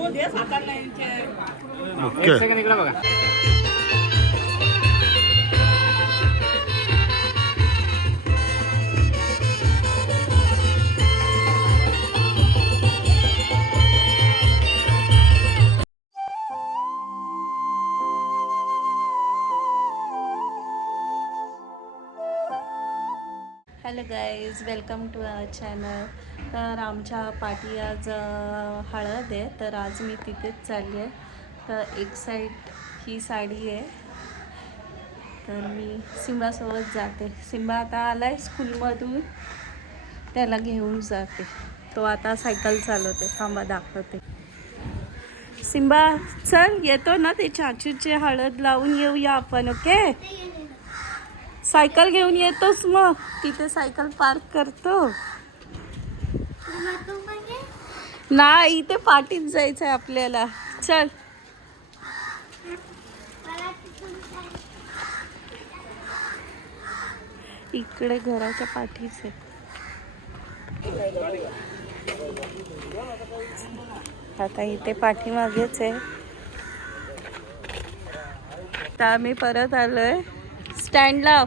Okay. बघा. Hello guys, welcome to our channel. तर आमच्या पाठी आज हळद आहे, तर आज मी तिथेच चालली आहे. तर एक साईड ही साडी आहे, तर मी सिम्बासोबत जाते. सिम्बा आता आला आहे स्कूलमधून, त्याला घेऊन जाते. तो आता सायकल चालवते. थांबा दाखवते. सिम्बा चल, येतो ना ते चाचूचे हळद लावून येऊया आपण. ओके, सायकल घेऊन येतोस मग? तिथे सायकल पार्क करतो ना, इथे पाठीत जायचं आहे आपल्याला. चल, इकडे घराच्या पाठीच आहे. आता इथे पाठीमागेच आहे. तर आम्ही परत आलोय स्टँडला.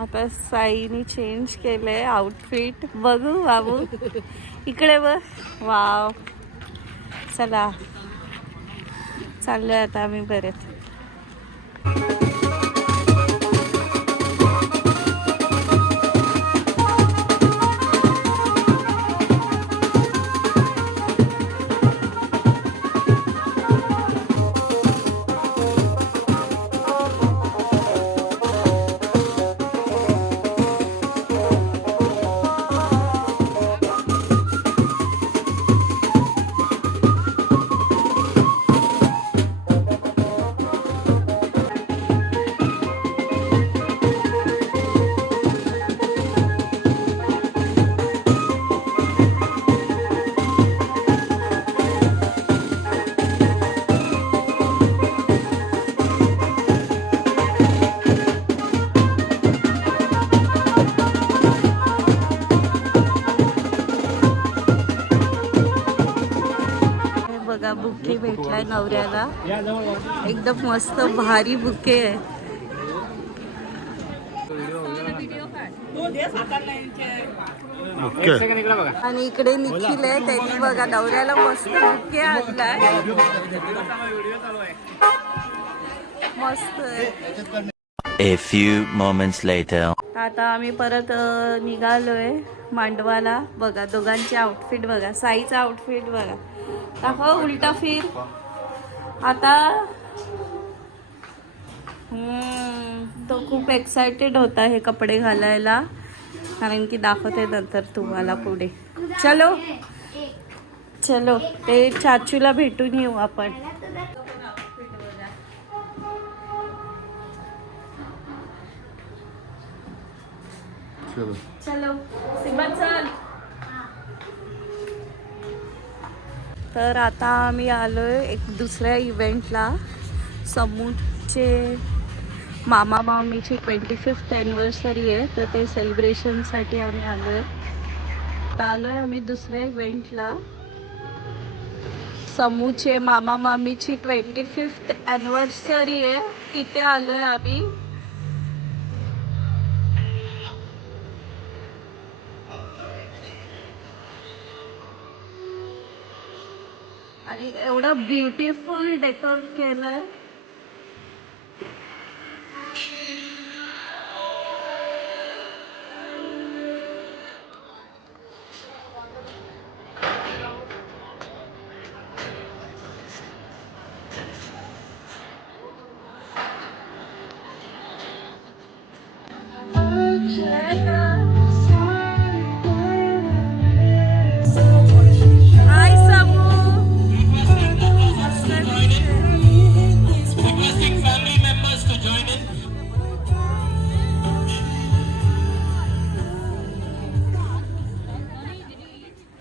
आता साईनी चेंज केलंय आउटफिट. बघू बाबू, इकडे बघ. वाव, चला चाललोय आता आम्ही परत. बघा, बुके भेटलाय नवऱ्याला. एकदम मस्त भारी बुके आहे. ओके. आणि इकडे निखिल आहे, त्यांनी बघा नवऱ्याला मस्त बुके आणलाय. मस्त आहे. A few moments later. आता आम्ही परत निघालोय मांडवाला. बघा दोघांचे आउटफिट बघा, साईचा आउटफिट बघा. दाखव, उलटा फिर. आता तो खूप एक्सायटेड होता हे कपडे घालायला, कारण की दाखवते नंतर तुम्हाला पुढे. चलो चलो, ते चाचूला भेटून येऊ आपण. चलो सिम्बा चल. तर आता आम्ही आलोय एक दुसऱ्या इव्हेंटला. समूचे मामा मामीची 25th ॲनिव्हर्सरी आहे, तर ते सेलिब्रेशनसाठी आम्ही आलोय आम्ही दुसऱ्या इव्हेंटला. समूचे मामा मामीची 25th ॲनिव्हर्सरी आहे, तिथे आलोय आम्ही. आणि एवढं ब्युटिफुल डेकोर केलंय.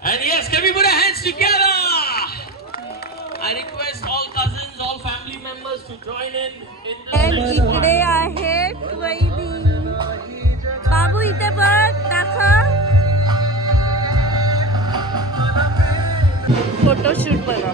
And yes, can we put our hands together? I request all cousins, all family members to join in this. इकडे आहेत वहिनी. बाबू इथे बघ, दाखव. फोटोशूट बघा.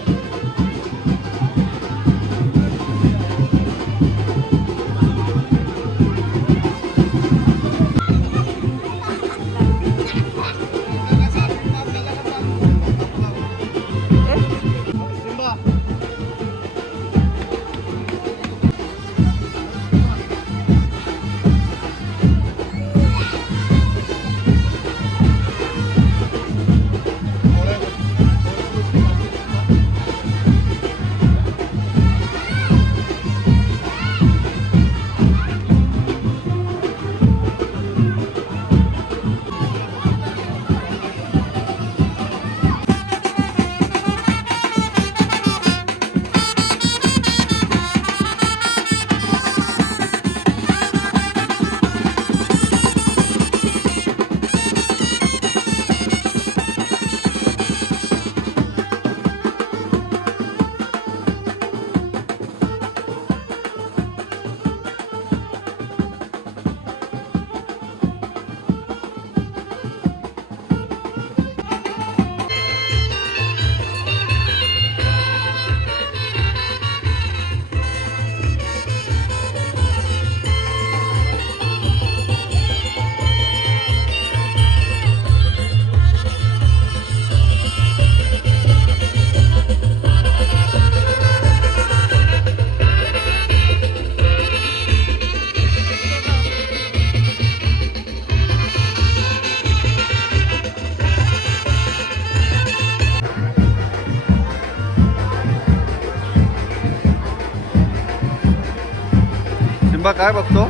सिम्बा काय बघतो?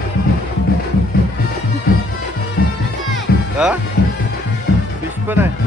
हा फिश पण आहे.